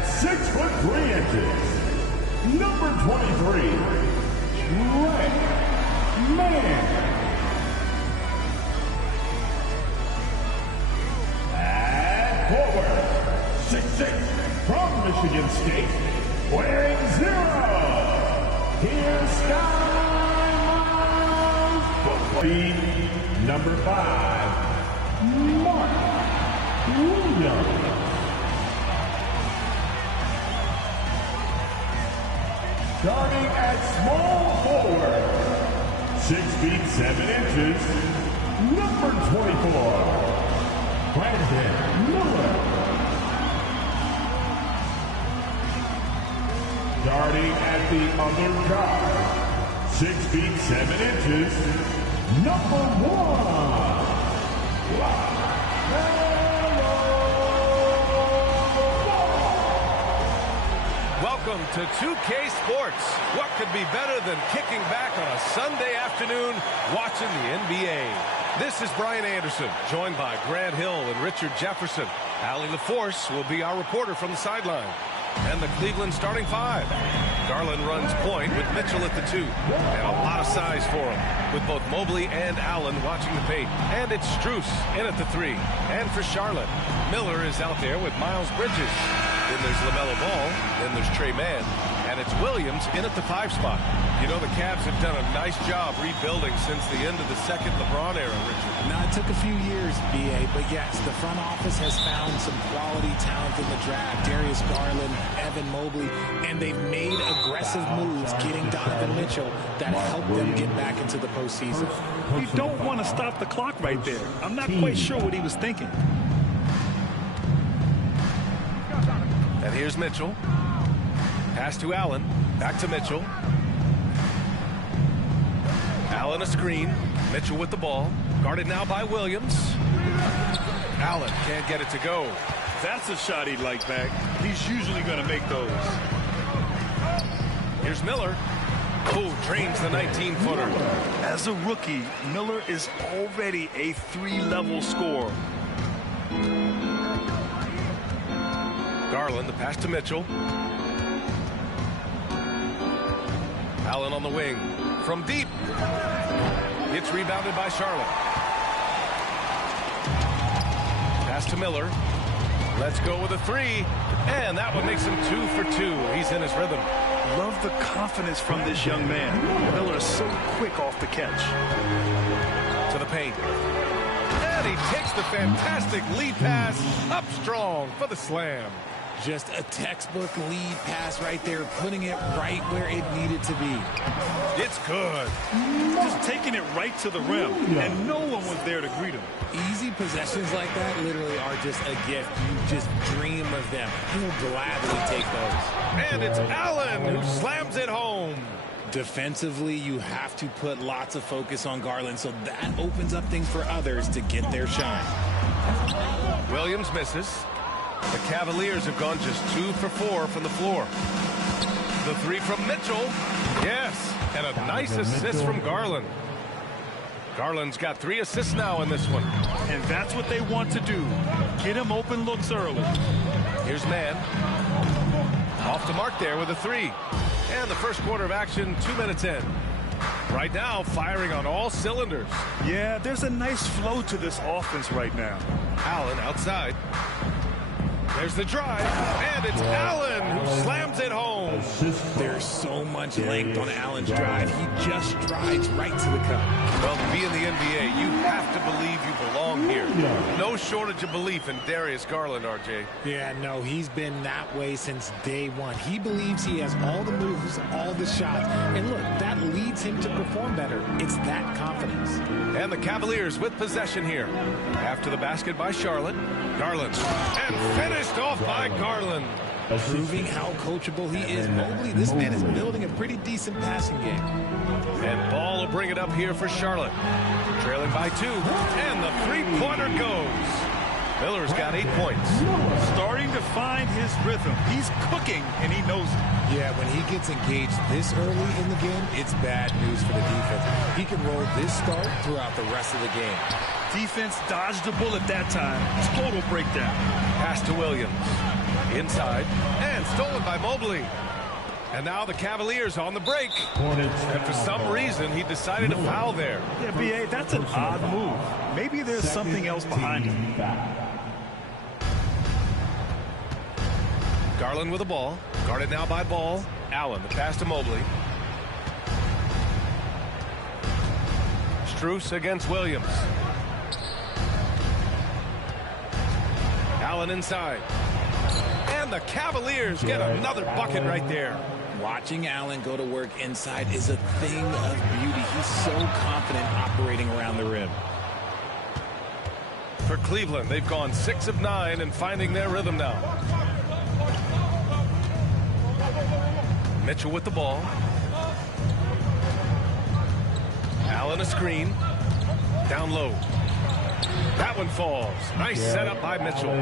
At 6'3", number 23, Trey Man. At forward, 6'6", from Michigan State, wearing 0. Here's Sky Miles. Number 5, Mark Williams. Starting at small forward, 6 feet 7 inches, number 24, Brandon Miller. Starting at the other guard, 6 feet 7 inches, number 1, Welcome to 2K Sports. What could be better than kicking back on a Sunday afternoon watching the NBA? This is Brian Anderson, joined by Grant Hill and Richard Jefferson. Allie LaForce will be our reporter from the sideline. And the Cleveland starting 5. Garland runs point with Mitchell at the 2. And a lot of size for him, with both Mobley and Allen watching the paint. And it's Strus in at the 3. And for Charlotte, Miller is out there with Miles Bridges. Then there's LaMelo Ball. Then there's Trey Mann. And it's Williams in at the 5 spot. You know, the Cavs have done a nice job rebuilding since the end of the second LeBron era, Richard. Now, it took a few years, B.A., but yes, the front office has found some quality talent in the draft. Darius Garland, Evan Mobley, and they've made aggressive moves getting Donovan Mitchell that helped them get back into the postseason. You don't want to stop the clock right there. I'm not quite sure what he was thinking. And here's Mitchell. Pass to Allen. Back to Mitchell. Allen a screen. Mitchell with the ball. Guarded now by Williams. Allen can't get it to go. That's a shot he'd like back. He's usually going to make those. Here's Miller. Oh, drains the 19-footer. As a rookie, Miller is already a 3-level scorer. Garland, the pass to Mitchell. Allen on the wing. From deep. It's rebounded by Charlotte. Pass to Miller. Let's go with a 3. And that one makes him 2 for 2. He's in his rhythm. Love the confidence from this young man. Miller is so quick off the catch. To the paint. And he takes the fantastic lead pass up strong for the slam. Just a textbook lead pass right there, putting it right where it needed to be. It's good. Just taking it right to the rim, and no one was there to greet him. Easy possessions like that literally are just a gift. You just dream of them. He'll gladly take those. And it's Allen who slams it home. Defensively, you have to put lots of focus on Garland, so that opens up things for others to get their shine. Williams misses. The Cavaliers have gone just 2 for 4 from the floor. The 3 from Mitchell. Yes, and a nice assist from Garland. Garland's got 3 assists now in this one. And that's what they want to do. Get him open looks early. Here's Mann. Off to Mark there with a 3. And the first quarter of action, 2 minutes in. Right now, firing on all cylinders. Yeah, there's a nice flow to this offense right now. Allen outside. There's the drive, and it's Allen who slams it home. There's so much length on Allen's drive. He just drives right to the cup. Well, to be in the NBA, you have to believe you belong here. No shortage of belief in Darius Garland, RJ. Yeah, no, he's been that way since day one. He believes he has all the moves, all the shots. And look, that leads him to perform better. It's that confidence. And the Cavaliers with possession here. After the basket by Charlotte. Garland. And finished off by Garland. Proving how coachable he is. Mobley, this man is building a pretty decent passing game. And Ball will bring it up here for Charlotte. Trailing by 2. And the three-pointer goes. Miller's got 8 points. Starting to find his rhythm. He's cooking, and he knows it. Yeah, when he gets engaged this early in the game, it's bad news for the defense. He can roll this start throughout the rest of the game. Defense dodged the bullet that time. Total breakdown. Pass to Williams. Inside, and stolen by Mobley. And now the Cavaliers on the break. And for some reason, he decided to foul there. Yeah, B.A., that's an odd move. Maybe there's something else behind it. Garland with the ball. Guarded now by Ball. Allen, the pass to Mobley. Strus against Williams. Allen inside. And the Cavaliers get another bucket right there. Watching Allen go to work inside is a thing of beauty. He's so confident operating around the rim. For Cleveland, they've gone 6 of 9 and finding their rhythm now. Mitchell with the ball. Allen a screen. Down low. That one falls. Nice setup by Mitchell.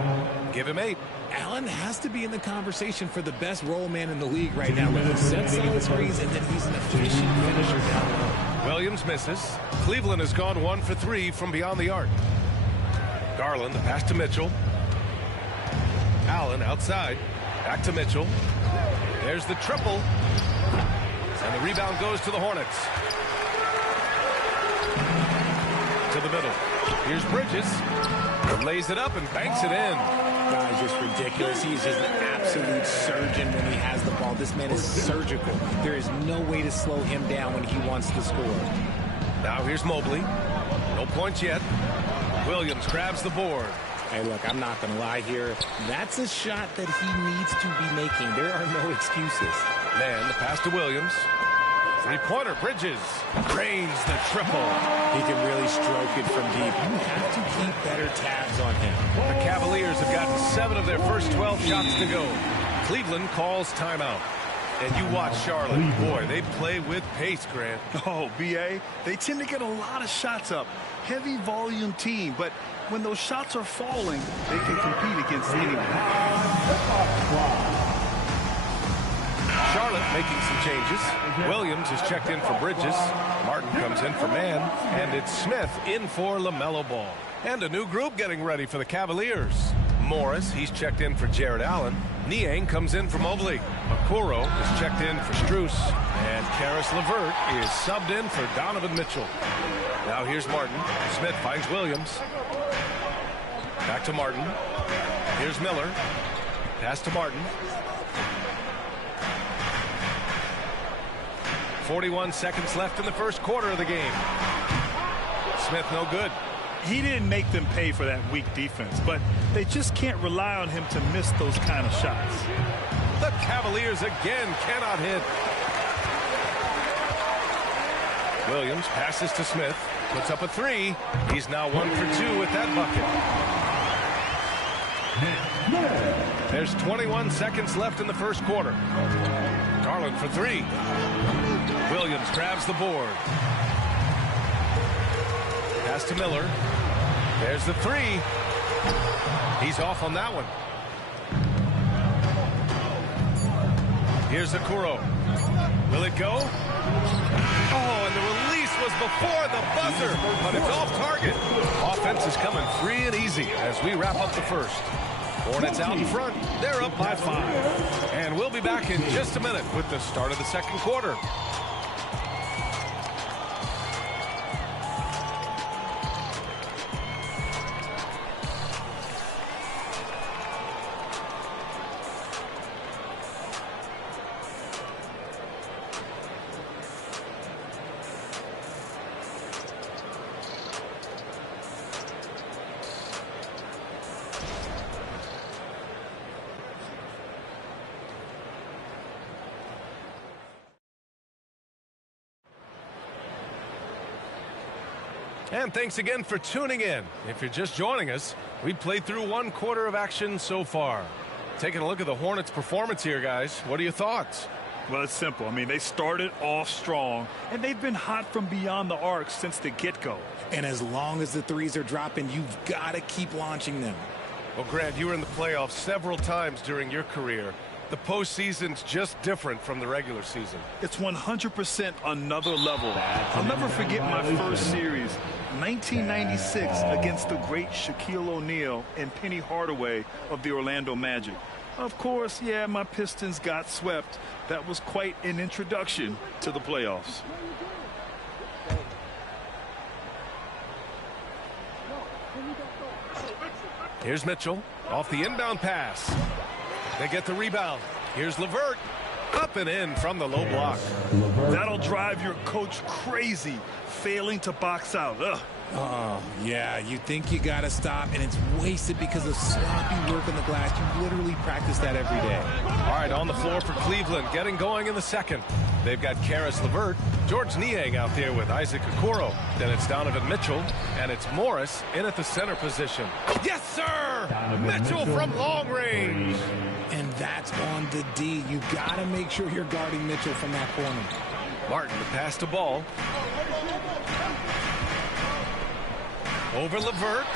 Give him 8. Allen has to be in the conversation for the best roll man in the league right now. He sets solid screens, and then he's an efficient finisher down low. Williams misses. Cleveland has gone 1 for 3 from beyond the arc. Garland, the pass to Mitchell. Allen outside. Back to Mitchell. There's the triple. And the rebound goes to the Hornets. To the middle. Here's Bridges. Lays it up and banks it in. Guy's just ridiculous. He's just an absolute surgeon when he has the ball. This man is surgical. There is no way to slow him down when he wants to score. Now here's Mobley. No points yet. Williams grabs the board. Hey, look, I'm not going to lie here. That's a shot that he needs to be making. There are no excuses. Man, the pass to Williams. Three-pointer, Bridges. Drains the triple. He can really stroke it from deep. You have to keep better tabs on him. The Cavaliers have gotten 7 of their first 12 shots to go. Cleveland calls timeout. And you watch Charlotte. Boy, they play with pace, Grant. Oh, B.A., they tend to get a lot of shots up. Heavy volume team, but when those shots are falling, they can compete against anyone. Charlotte making some changes. Williams is checked in for Bridges. Martin comes in for Mann. And it's Smith in for LaMelo Ball. And a new group getting ready for the Cavaliers. Morris, he's checked in for Jared Allen. Niang comes in for Mobley. Okoro is checked in for Strus. And Karis LeVert is subbed in for Donovan Mitchell. Now here's Martin. Smith finds Williams. Back to Martin. Here's Miller. Pass to Martin. 41 seconds left in the first quarter of the game. Smith no good. He didn't make them pay for that weak defense, but they just can't rely on him to miss those kind of shots. The Cavaliers again cannot hit. Williams passes to Smith. Puts up a 3. He's now 1 for 2 with that bucket. There's 21 seconds left in the first quarter. Garland for 3. Williams grabs the board. Pass to Miller. There's the 3. He's off on that one. Here's Okoro. Will it go? Oh, and the release was before the buzzer, but it's off target. Offense is coming free and easy as we wrap up the first. Hornets out in front. They're up by 5. And we'll be back in just a minute with the start of the second quarter. And thanks again for tuning in. If you're just joining us, we played through 1 quarter of action so far. Taking a look at the Hornets' performance here, guys. What are your thoughts? Well, it's simple. I mean, they started off strong, and they've been hot from beyond the arc since the get-go. And as long as the threes are dropping, you've got to keep launching them. Well, Grant, you were in the playoffs several times during your career. The postseason's just different from the regular season. It's 100% another level. I'll never forget my first series, 1996, against the great Shaquille O'Neal and Penny Hardaway of the Orlando Magic. Of course, yeah, my Pistons got swept. That was quite an introduction to the playoffs. Here's Mitchell off the inbound pass. They get the rebound. Here's LeVert. Up and in from the low block. That'll drive your coach crazy, failing to box out. Ugh. Oh, yeah, you think you got to stop, and it's wasted because of sloppy work on the glass. You literally practice that every day. All right, on the floor for Cleveland, getting going in the second. They've got Karis LeVert, George Niang out there with Isaac Okoro. Then it's Donovan Mitchell, and it's Morris in at the center position. Yes, sir! Mitchell from long range. And that's on the D. You got to make sure you're guarding Mitchell from that corner. Martin, the pass to Ball. Over LeVert.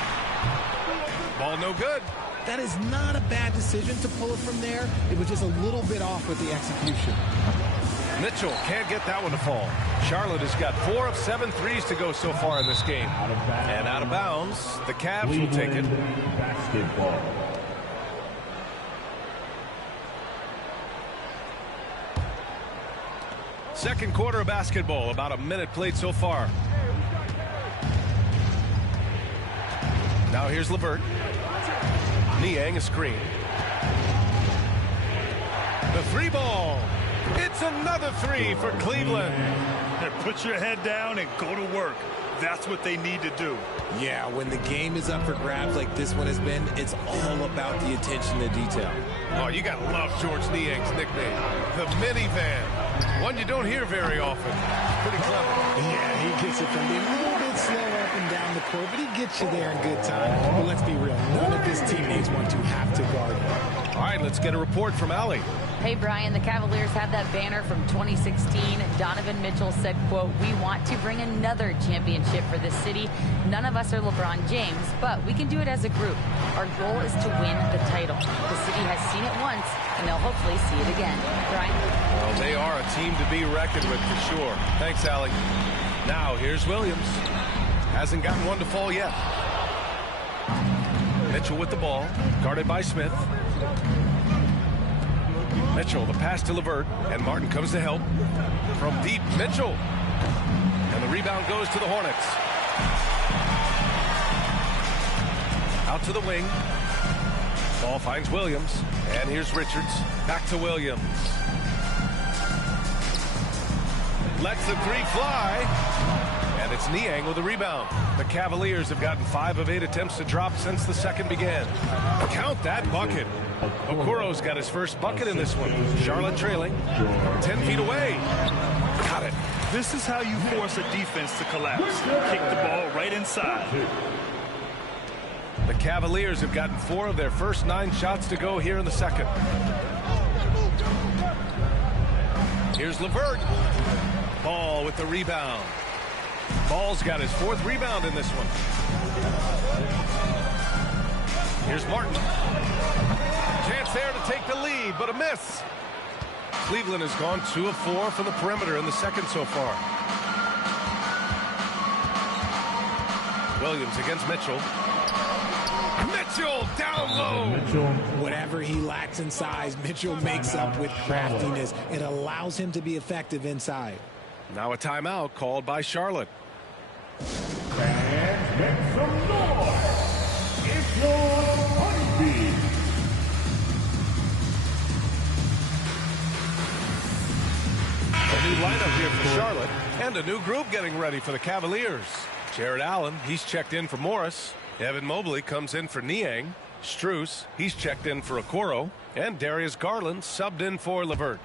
Ball no good. That is not a bad decision to pull it from there. It was just a little bit off with the execution. Mitchell can't get that one to fall. Charlotte has got 4 of 7 threes to go so far in this game. And out of bounds, the Cavs will take it. Basketball. Second quarter of basketball, about a minute played so far. Now here's LeVert. Niang a screen. The three ball. It's another three for Cleveland. Put your head down and go to work. That's what they need to do. Yeah, when the game is up for grabs like this one has been, it's all about the attention to detail. Oh, you gotta love George Niang's nickname, the minivan. One you don't hear very often. Pretty clever. Yeah, he gets it from being a little bit slow up and down the court, but he gets you there in good time. But let's be real, none of his teammates want to have to guard him. All right, let's get a report from Allie. Hey, Brian, the Cavaliers have that banner from 2016. Donovan Mitchell said, quote, "We want to bring another championship for this city. None of us are LeBron James, but we can do it as a group. Our goal is to win the title. The city has seen it once, and they'll hopefully see it again." Brian? Well, they are a team to be reckoned with for sure. Thanks, Allie. Now, here's Williams. Hasn't gotten one to fall yet. Mitchell with the ball, guarded by Smith. Mitchell, the pass to LeVert, and Martin comes to help. From deep, Mitchell. And the rebound goes to the Hornets. Out to the wing. Ball finds Williams. And here's Richards. Back to Williams. Lets the three fly. And it's Niang with the rebound. The Cavaliers have gotten 5 of 8 attempts to drop since the second began. Count that bucket. Okoro's got his first bucket in this one. Charlotte trailing. 10 feet away. Got it. This is how you force a defense to collapse. Kick the ball right inside. The Cavaliers have gotten 4 of their first 9 shots to go here in the second. Here's LeVert. Ball with the rebound. Ball's got his 4th rebound in this one. Here's Martin. Chance there to take the lead, but a miss. Cleveland has gone 2 of 4 from the perimeter in the second so far. Williams against Mitchell. Mitchell down low. Whatever he lacks in size, Mitchell makes up with craftiness. It allows him to be effective inside. Now a timeout called by Charlotte. Fans, make some noise. It's your Honeybee. A new lineup here for Charlotte, and a new group getting ready for the Cavaliers. Jared Allen, he's checked in for Morris. Evan Mobley comes in for Niang. Strus, he's checked in for Okoro. And Darius Garland subbed in for LeVert.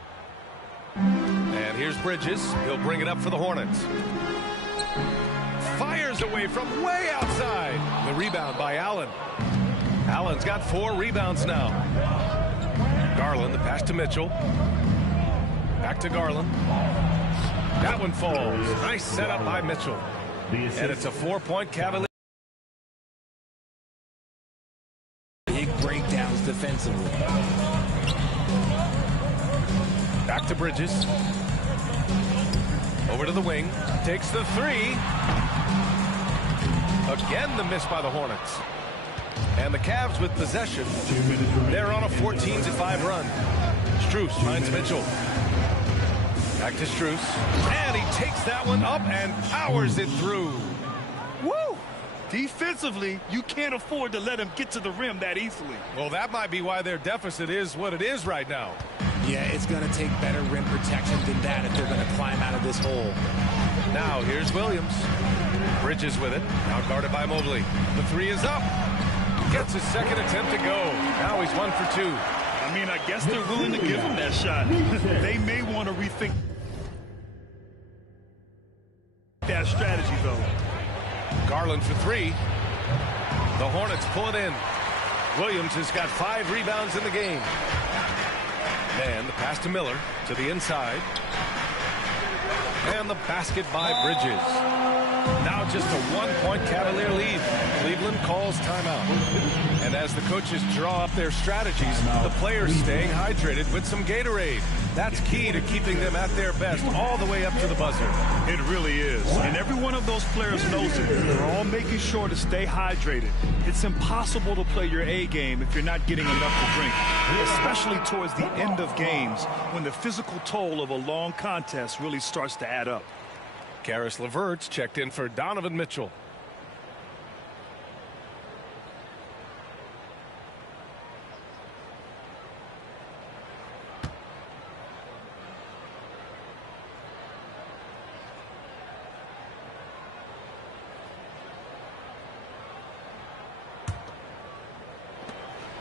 And here's Bridges. He'll bring it up for the Hornets. Fires away from way outside. The rebound by Allen. Allen's got 4 rebounds now. Garland, the pass to Mitchell. Back to Garland. That one falls. Nice setup by Mitchell. And it's a 4-point Cavalier. Big breakdowns defensively. Back to Bridges. Over to the wing. Takes the 3. Again, the miss by the Hornets. And the Cavs with possession. They're on a 14-5 run. Strus finds Mitchell. Back to Strus. And he takes that one up and powers it through. Woo! Defensively, you can't afford to let him get to the rim that easily. Well, that might be why their deficit is what it is right now. Yeah, it's going to take better rim protection than that if they're going to climb out of this hole. Now here's Williams. Bridges with it. Now guarded by Mobley. The three is up. Gets his second attempt to go. Now he's 1 for 2. I mean, I guess they're willing to give him that shot. They may want to rethink that strategy, though. Garland for 3. The Hornets pull it in. Williams has got 5 rebounds in the game. And the pass to Miller to the inside. And the basket by Bridges. Now just a 1-point Cavalier lead. Cleveland calls timeout. And as the coaches draw up their strategies, the players staying hydrated with some Gatorade. That's key to keeping them at their best all the way up to the buzzer. It really is. And every one of those players knows it. They're all making sure to stay hydrated. It's impossible to play your A game if you're not getting enough to drink, especially towards the end of games when the physical toll of a long contest really starts to add up. Karis LeVert's checked in for Donovan Mitchell.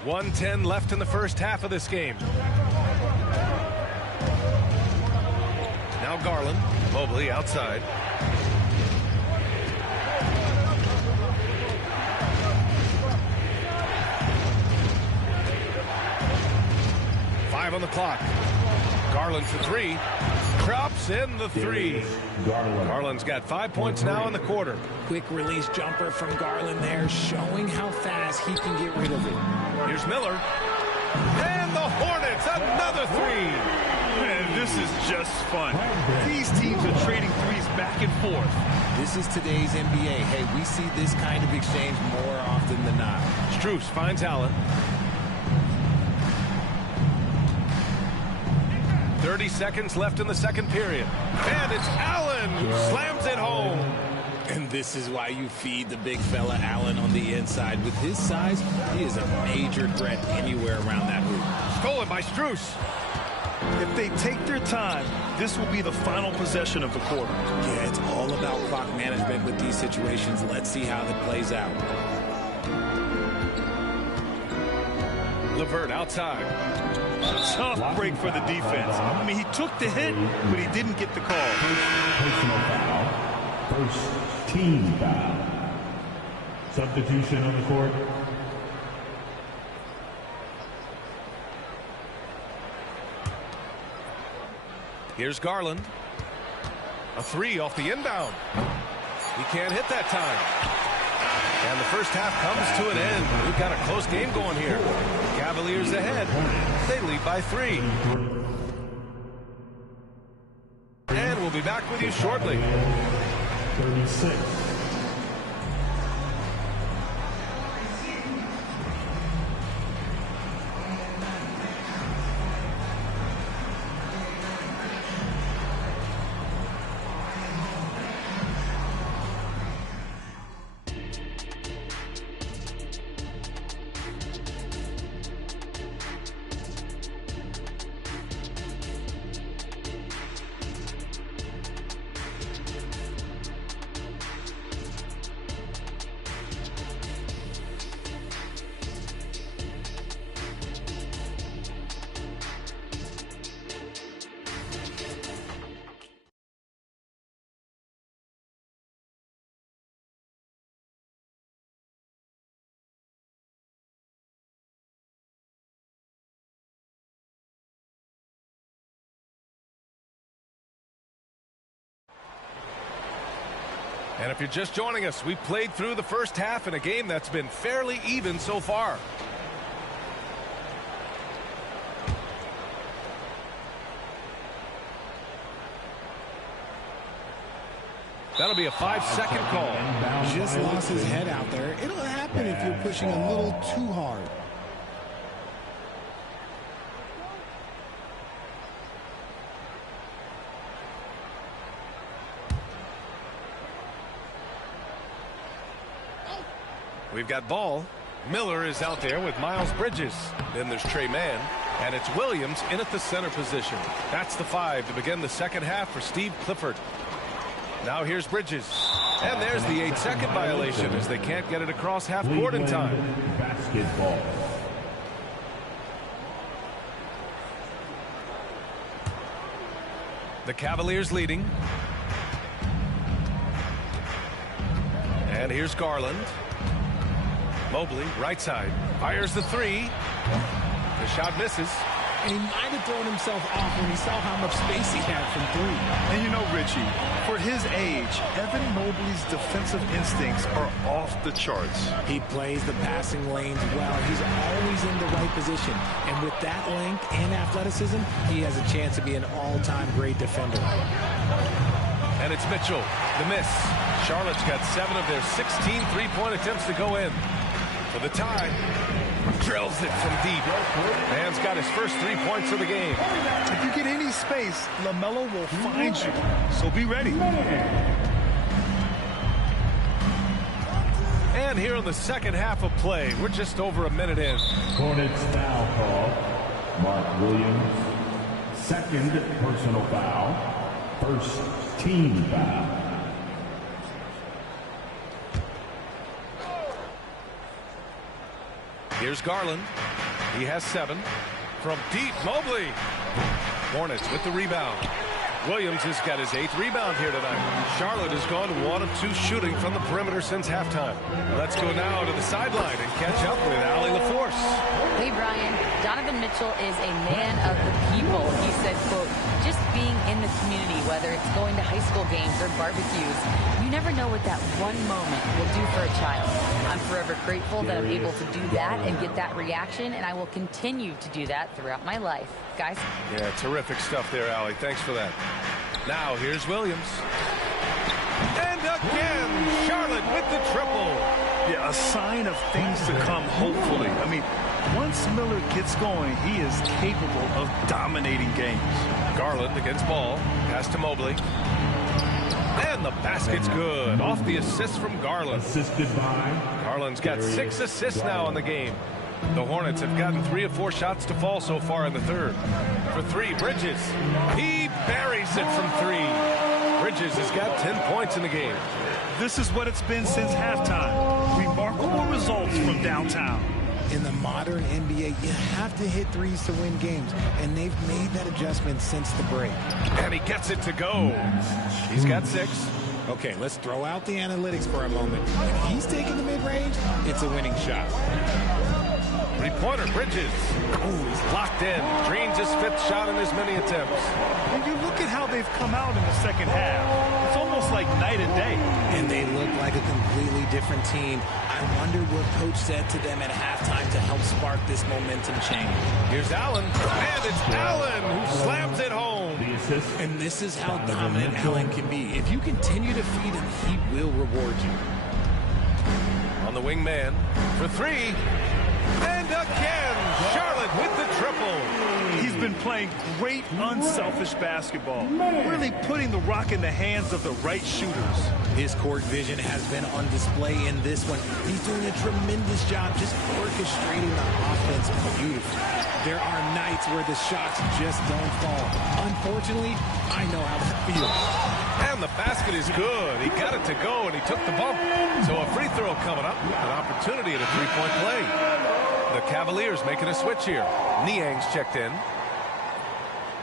.110 left in the first half of this game. Now Garland. Mobley outside. Five on the clock. Garland for 3. Drops in the 3. Garland's got 5 points now in the quarter. Quick release jumper from Garland there, showing how fast he can get rid of it. Here's Miller. And the Hornets, another 3. Man, this is just fun. These teams are trading threes back and forth. This is today's NBA. Hey, we see this kind of exchange more often than not. Strus finds Allen. 30 seconds left in the second period. And it's Allen who slams it home. And this is why you feed the big fella Allen on the inside. With his size, he is a major threat anywhere around that hoop. Stolen by Strus. If they take their time, this will be the final possession of the quarter. Yeah, it's all about clock management with these situations. Let's see how it plays out. LeVert outside. Tough break for the defense. I mean, he took the hit, but he didn't get the call. Personal foul. First team foul. Substitution on the court. Here's Garland. A 3 off the inbound. He can't hit that time. And the first half comes to an end. We've got a close game going here. Cavaliers ahead. They lead by 3. And we'll be back with you shortly. 36. And if you're just joining us, we played through the first half in a game that's been fairly even so far. That'll be a 5-second call. Just lost his head out there. It'll happen if you're pushing a little too hard. We've got ball. Miller is out there with Miles Bridges. Then there's Trey Mann. And it's Williams in at the center position. That's the 5 to begin the second half for Steve Clifford. Now here's Bridges. And there's the 8-second violation as they can't get it across half court in time. Basketball. The Cavaliers leading. And here's Garland. Mobley, right side, fires the 3. The shot misses. And he might have thrown himself off when he saw how much space he had from 3. And you know, Richie, for his age, Evan Mobley's defensive instincts are off the charts. He plays the passing lanes well. He's always in the right position. And with that length and athleticism, he has a chance to be an all-time great defender. And it's Mitchell, the miss. Charlotte's got 7 of their 16 three-point attempts to go in. For the tie, drills it from deep. Man's got his first 3 points of the game. If you get any space, LaMelo will find you. So be ready. And here in the second half of play, we're just over a minute in. Hornets foul call. Mark Williams. Second personal foul. First team foul. Here's Garland. He has 7. From deep, Mobley. Hornets with the rebound. Williams has got his 8th rebound here tonight. Charlotte has gone 1 of 2 shooting from the perimeter since halftime. Let's go now to the sideline and catch up with Allie LaForce. Hey, Brian. Donovan Mitchell is a man of the people. He said, quote, just being in the community, whether it's going to high school games or barbecues, you never know what that one moment will do for a child. I'm forever grateful that I'm able to do that and get that reaction, and I will continue to do that throughout my life. Guys? Yeah, terrific stuff there, Allie. Thanks for that. Now, here's Williams. And again, Charlotte with the triple. Yeah, a sign of things to come, hopefully. I mean, once Miller gets going, he is capable of dominating games. Garland against ball. Pass to Mobley. And the basket's good. Off the assist from Garland. Assisted by. Garland's got 6 assists now in the game. The Hornets have gotten 3 of 4 shots to fall so far in the third. For 3, Bridges. He buries it from 3. Bridges has got 10 points in the game. This is what it's been since halftime. Remarkable results from downtown. In the modern NBA, you have to hit threes to win games, and they've made that adjustment since the break. And he gets it to go. He's got 6. Okay, let's throw out the analytics for a moment. If he's taking the mid-range, it's a winning shot. Three-pointer, Bridges. Ooh, he's locked in. Dreams his 5th shot in as many attempts. When you look at how they've come out in the second half, it's almost like night and day. And they look like a completely different team. I wonder what coach said to them at halftime to help spark this momentum change. Here's Allen, and it's Allen who slams it home. The assist. And this is how dominant Allen can be. If you continue to feed him, he will reward you. On the wing man for 3. And again, Charlotte with the triple. He's been playing great, unselfish basketball, really putting the rock in the hands of the right shooters. His court vision has been on display in this one. He's doing a tremendous job just orchestrating the offense beautifully. There are nights where the shots just don't fall. Unfortunately, I know how that feels. And the basket is good. He got it to go, and he took the bump. So a free throw coming up. An opportunity at a 3-point play. The Cavaliers making a switch here. Niang's checked in.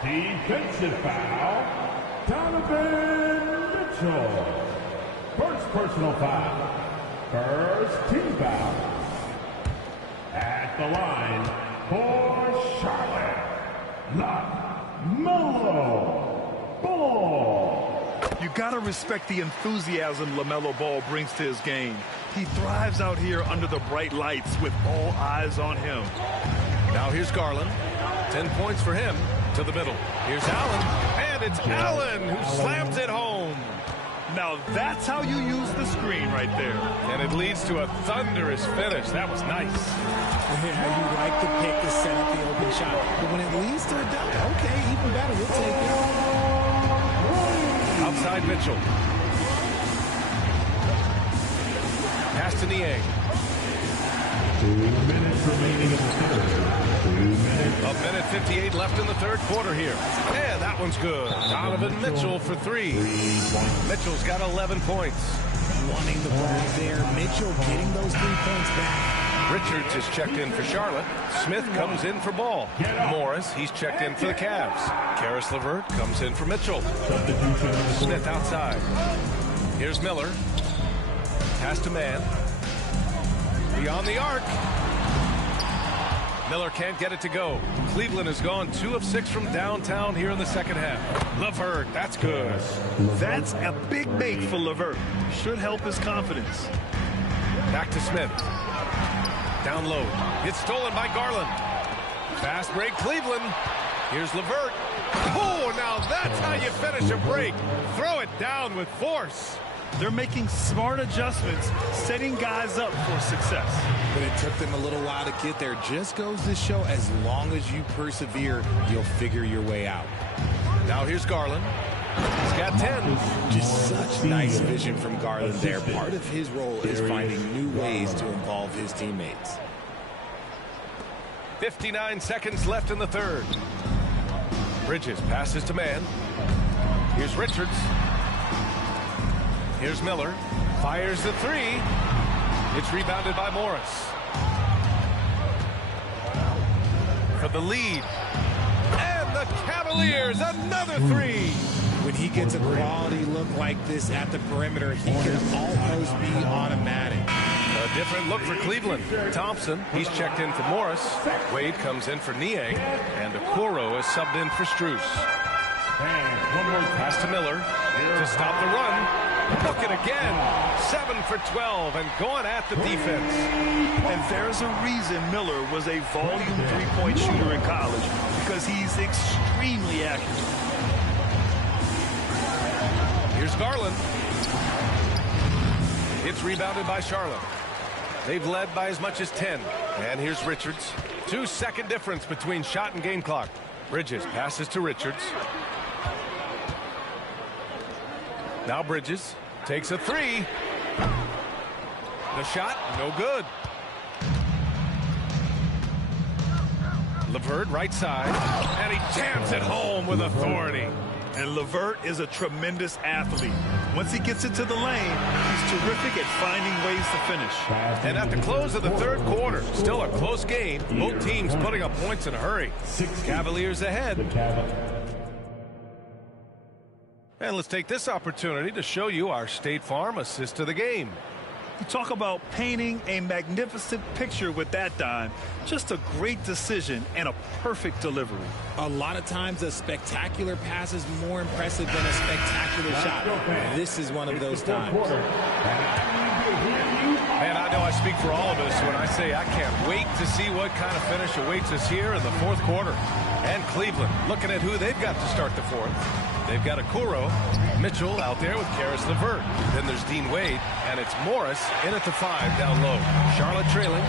Defensive foul. Donovan Mitchell. First personal foul. First team foul. At the line for Charlotte. LaMelo Ball. You gotta respect the enthusiasm LaMelo Ball brings to his game. He thrives out here under the bright lights with all eyes on him. Now here's Garland. 10 points for him to the middle. Here's Allen, and it's Allen who slams it home. Now that's how you use the screen right there. And it leads to a thunderous finish. That was nice. Yeah, you like the pick to set up the open shot. But when it leads to a dunk, okay, even better. We'll take it. Outside Mitchell. Pass to Niang. 2 minutes remaining in the third. 2 minutes. A minute 58 left in the third quarter here. Yeah, that one's good. Donovan Mitchell for 3. Mitchell's got 11 points. Wanting the ball there. Mitchell getting those 3 points back. Richards is checked in for Charlotte. Smith comes in for Ball. Morris, he's checked in for the Cavs. Karis LeVert comes in for Mitchell. Smith outside. Here's Miller. Pass to Mann. Beyond the arc. Miller can't get it to go. Cleveland has gone 2 of 6 from downtown here in the second half. LeVert, that's good. That's a big make for LeVert. Should help his confidence. Back to Smith. Down low. It's stolen by Garland. Fast break Cleveland. Here's LeVert. Oh, now that's how you finish a break. Throw it down with force. They're making smart adjustments, setting guys up for success. But it took them a little while to get there. Just goes to show as long as you persevere, you'll figure your way out. Now here's Garland. He's got 10. Just such nice vision from Garland there. Part of his role is finding new ways to involve his teammates. 59 seconds left in the third. Bridges passes to Mann. Here's Richards. Here's Miller. Fires the 3. It's rebounded by Morris. For the lead. And the Cavaliers, another 3. When he gets a quality look like this at the perimeter, he can almost be automatic. A different look for Cleveland. Thompson, he's checked in for Morris. Wade comes in for Niang. And Okoro is subbed in for Strus. And one more Pass to Miller to stop the run. Look it again. 7 for 12 and going at the defense. And there's a reason Miller was a volume three-point shooter in college, because he's extremely accurate. Here's Garland. It's rebounded by Charlotte. They've led by as much as 10. And here's Richards. 2-second difference between shot and game clock. Bridges passes to Richards. Now Bridges takes a 3. The shot, no good. LeVert right side, and he jams it home with authority. And LeVert is a tremendous athlete. Once he gets into the lane, he's terrific at finding ways to finish. And at the close of the third quarter, still a close game. Both teams putting up points in a hurry. Cavaliers ahead. And let's take this opportunity to show you our State Farm assist of the game. You talk about painting a magnificent picture with that dime. Just a great decision and a perfect delivery. A lot of times a spectacular pass is more impressive than a spectacular shot. This is one of those times. Man, I know I speak for all of us when I say I can't wait to see what kind of finish awaits us here in the fourth quarter. And Cleveland looking at who they've got to start the fourth. They've got Okoro, Mitchell out there with Karis LeVert. Then there's Dean Wade, and it's Morris in at the 5 down low. Charlotte trailing.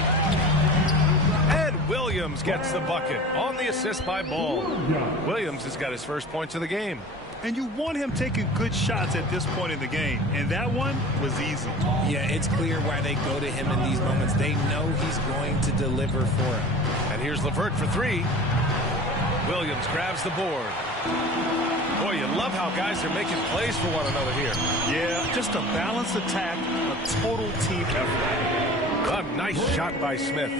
And Williams gets the bucket on the assist by Ball. Williams has got his first points of the game. And you want him taking good shots at this point in the game. And that one was easy. Yeah, it's clear why they go to him in these moments. They know he's going to deliver for him. And here's LeVert for 3. Williams grabs the board. Boy, you love how guys are making plays for one another here. Yeah, just a balanced attack, a total team effort. A nice shot by Smith.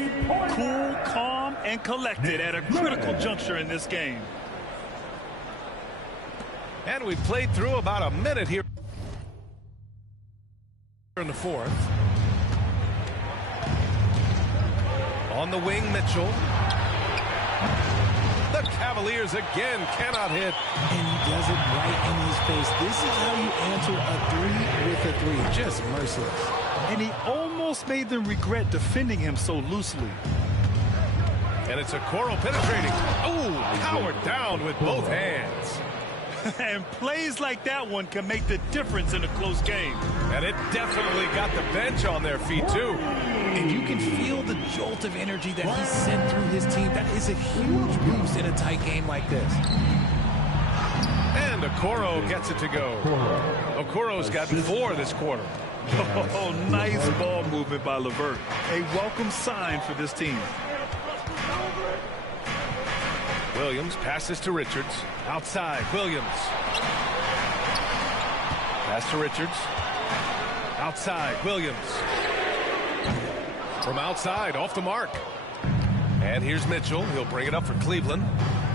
Cool, calm, and collected at a critical juncture in this game. And we've played through about a minute here in the fourth. On the wing, Mitchell. The Cavaliers again cannot hit. And he does it right in his face. This is how you answer a 3 with a 3. Just merciless. And he almost made them regret defending him so loosely. And it's Okoro penetrating. Oh, powered down with both hands. And plays like that one can make the difference in a close game. And it definitely got the bench on their feet, too. And you can feel the jolt of energy that he sent through his team. That is a huge boost in a tight game like this. And Okoro gets it to go. Okoro's gotten 4 this quarter. Oh, nice ball movement by LeVert. A welcome sign for this team. Williams passes to Richards. Outside, Williams. Pass to Richards. Outside, Williams. From outside, off the mark. And here's Mitchell. He'll bring it up for Cleveland.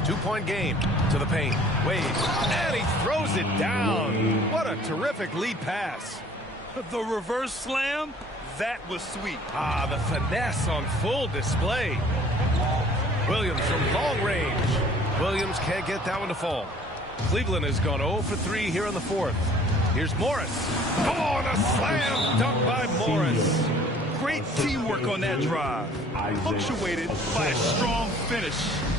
2-point game to the paint. Wade. And he throws it down. What a terrific lead pass. The reverse slam, that was sweet. Ah, the finesse on full display. Williams from long range. Williams can't get that one to fall. Cleveland has gone 0 for 3 here in the 4th. Here's Morris. Oh, and a slam dunk by Morris. Great teamwork on that drive. Punctuated by a strong finish.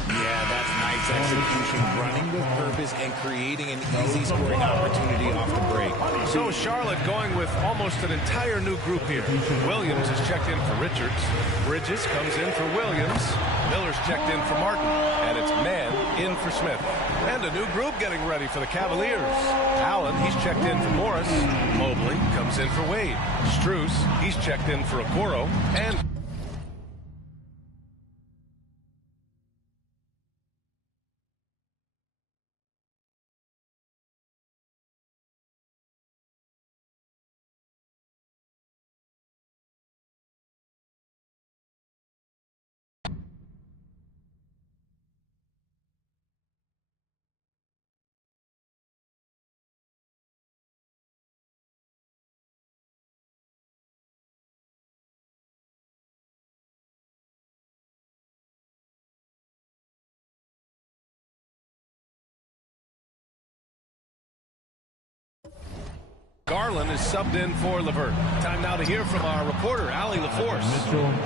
Yeah, that's nice execution, running with purpose and creating an easy scoring opportunity off the break. So Charlotte going with almost an entire new group here. Williams is checked in for Richards. Bridges comes in for Williams. Miller's checked in for Martin. And it's Mann in for Smith. And a new group getting ready for the Cavaliers. Allen, he's checked in for Morris. Mobley comes in for Wade. Strus, he's checked in for Okoro. And Garland is subbed in for LeVert. Time now to hear from our reporter, Allie LaForce.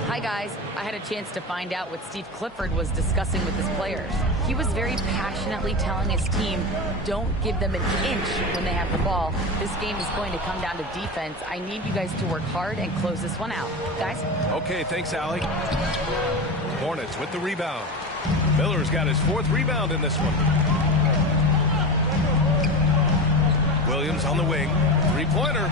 Hi, guys. I had a chance to find out what Steve Clifford was discussing with his players. He was very passionately telling his team, don't give them an inch when they have the ball. This game is going to come down to defense. I need you guys to work hard and close this one out. Guys? Okay, thanks, Allie. Hornets with the rebound. Miller's got his 4th rebound in this one. Williams on the wing. 3-pointer.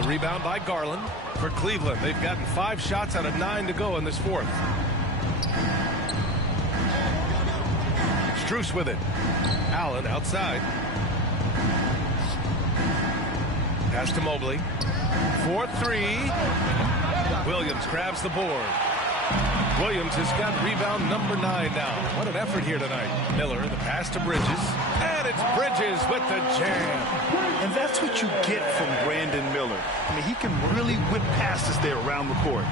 The rebound by Garland for Cleveland. They've gotten 5 shots out of 9 to go in this 4th. Strus with it. Allen outside. Pass to Mobley. 4-3. Williams grabs the board. Williams has got rebound number 9 now. What an effort here tonight. Miller, the pass to Bridges. And it's Bridges with the jam. And that's what you get from Brandon Miller. I mean, he can really whip passes there around the court.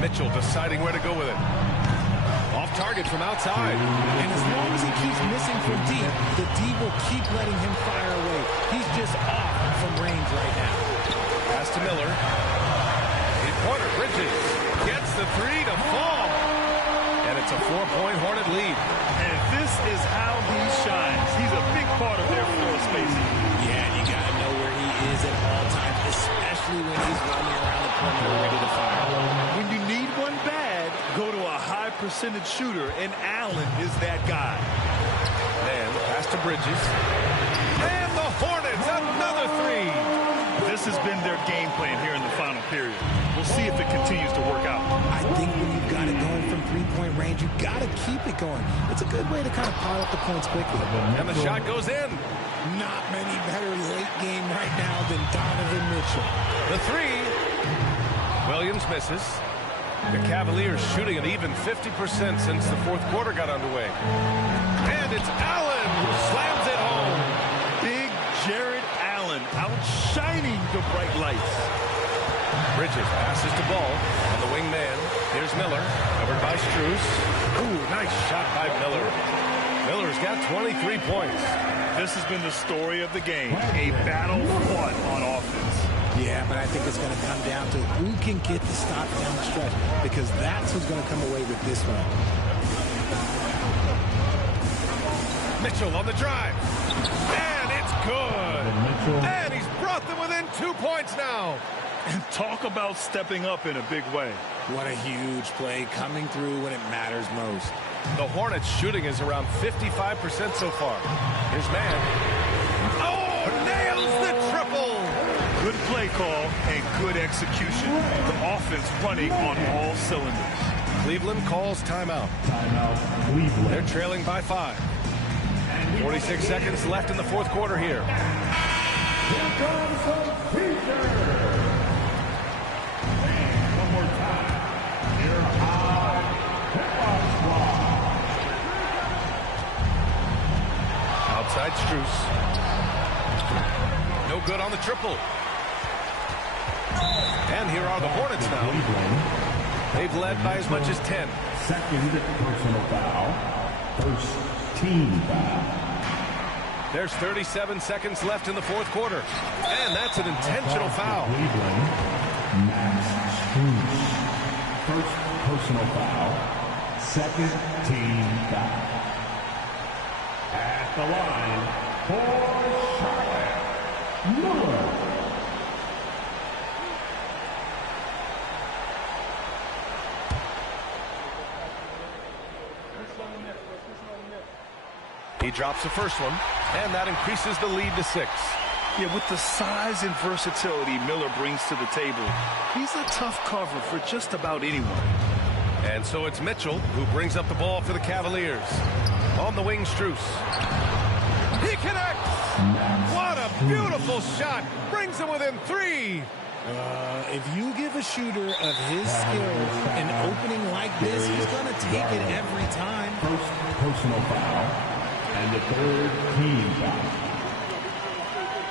Mitchell deciding where to go with it. Off target from outside. And as long as he keeps missing from deep, the D will keep letting him fire away. He's just off from range right now. Pass to Miller. Porter Bridges gets the 3 to fall. And it's a 4-point Hornet lead. And this is how he shines. He's a big part of their floor spacing. Yeah, and you got to know where he is at all times, especially when he's running around the perimeter ready to fire. When you need one bad, go to a high percentage shooter, and Allen is that guy. Man, pass to Bridges. And the Hornets, another 3. This has been their game plan here in the final period. We'll see if it continues to work out. I think when you've got it going from 3-point range, you've got to keep it going. It's a good way to kind of pile up the points quickly. And the shot goes in. Not many better late game right now than Donovan Mitchell. The 3. Williams misses. The Cavaliers shooting an even 50% since the 4th quarter got underway. And it's Allen who slams it home. Big Jared Allen outshining the bright lights. Bridges passes to Ball on the wing man. Here's Miller, covered by Strus. Ooh, nice shot by Miller. Miller's got 23 points. This has been the story of the game, a battle fought on offense. Yeah, but I think it's going to come down to who can get the stop down the stretch, because that's who's going to come away with this one. Mitchell on the drive. And it's good. And he's brought them within 2 points now. And talk about stepping up in a big way. What a huge play, coming through when it matters most. The Hornets shooting is around 55% so far. Here's man. Oh, nails the triple. Good play call and good execution. The offense running on all cylinders. Cleveland calls timeout. Timeout, Cleveland. They're trailing by 5. 46 seconds left in the fourth quarter here. Here comes the feature. And one more time. Here are hip-hop squad. Outside Strus. No good on the triple. And here are the Hornets now. They've led by as much as 10. Second personal foul. First team foul. There's 37 seconds left in the fourth quarter. And that's an intentional foul. Cleveland, Max Strus. First personal foul. Second team foul. At the line for Charlotte, Miller. He drops the first one, and that increases the lead to 6. Yeah, with the size and versatility Miller brings to the table, he's a tough cover for just about anyone. And so it's Mitchell who brings up the ball for the Cavaliers. On the wing, Strus. He connects! What a beautiful shot! Brings him within 3. If you give a shooter of his skills an opening like this, he's going to take it every time. First personal foul. And the third team foul.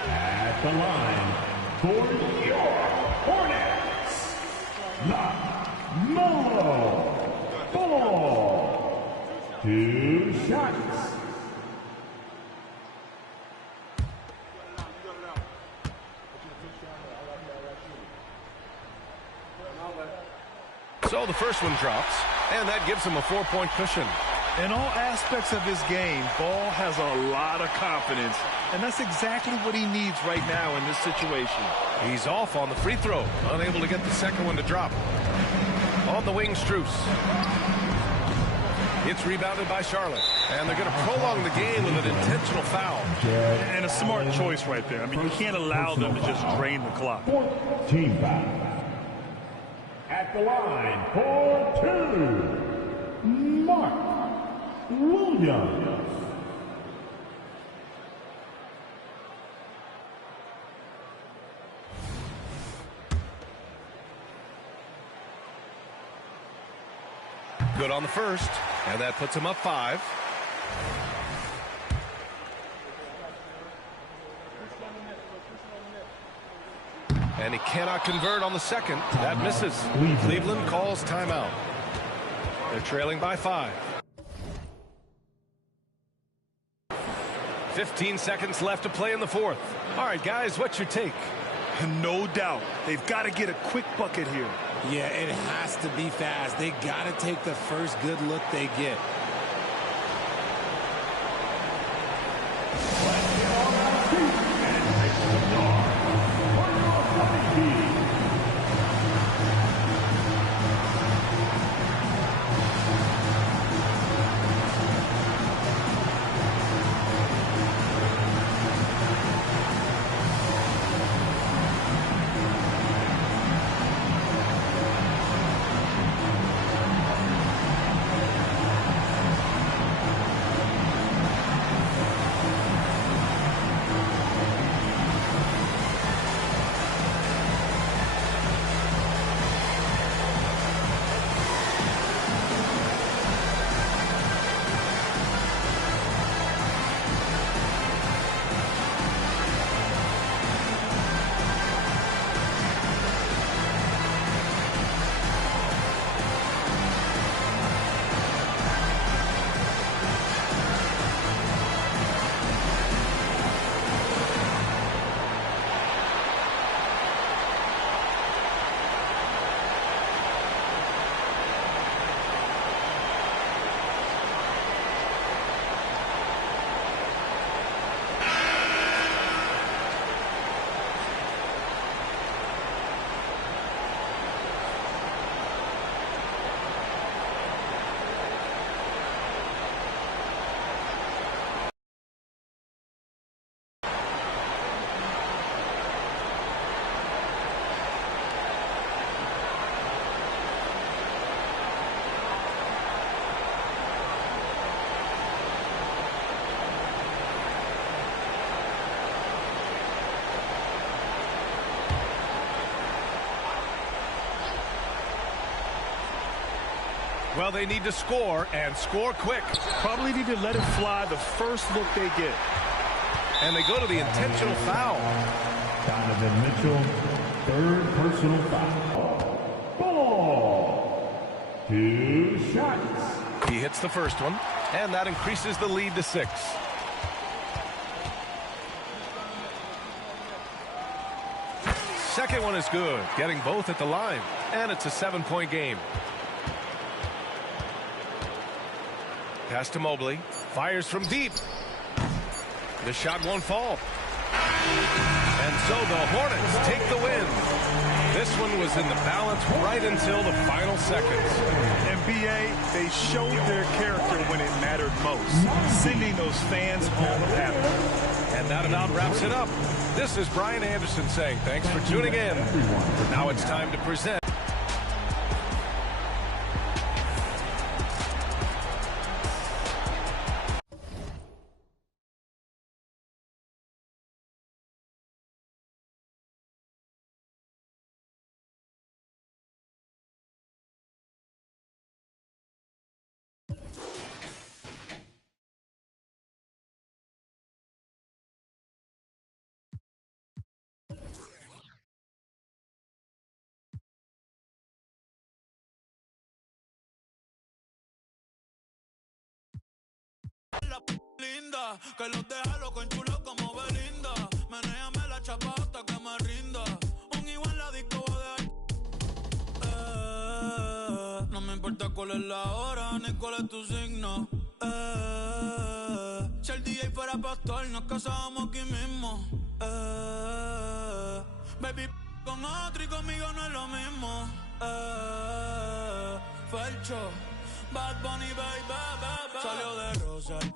At the line for your Hornets, Melo Ball. 2 shots. So the first one drops, and that gives him a 4-point cushion. In all aspects of his game, Ball has a lot of confidence, and that's exactly what he needs right now in this situation. He's off on the free throw, unable to get the second one to drop. On the wing, Strus. It's rebounded by Charlotte, and they're going to prolong the game with an intentional foul. And a smart choice right there. I mean, you can't allow them to just drain the clock. Team foul. At the line for 2, Mark Williams. Good on the first, and that puts him up 5. And he cannot convert on the second. That misses. Cleveland calls timeout. They're trailing by 5. 15 seconds left to play in the fourth. All right, guys, what's your take? No doubt. They've got to get a quick bucket here. Yeah, it has to be fast. They got to take the first good look they get. Well, they need to score, and score quick. Probably need to let it fly the first look they get. And they go to the intentional foul. Donovan Mitchell, third personal foul. Ball. 2 shots. He hits the first one, and that increases the lead to 6. Second one is good, getting both at the line, and it's a 7-point game. Pass to Mobley, fires from deep. The shot won't fall. And so the Hornets take the win. This one was in the balance right until the final seconds. NBA, they showed their character when it mattered most, sending those fans home happy. And that about wraps it up. This is Brian Anderson saying thanks for tuning in. Now it's time to present. Linda, que los deja loco en chulo como Belinda. Menéame la chapa hasta que me rinda. Un igual la disco de no me importa cuál es la hora ni cuál es tu signo. Si el DJ fuera pastor, nos casábamos aquí mismo. Baby, con otro y conmigo no es lo mismo. Felcho, Bad Bunny, baby, baby. Salió de Rosa el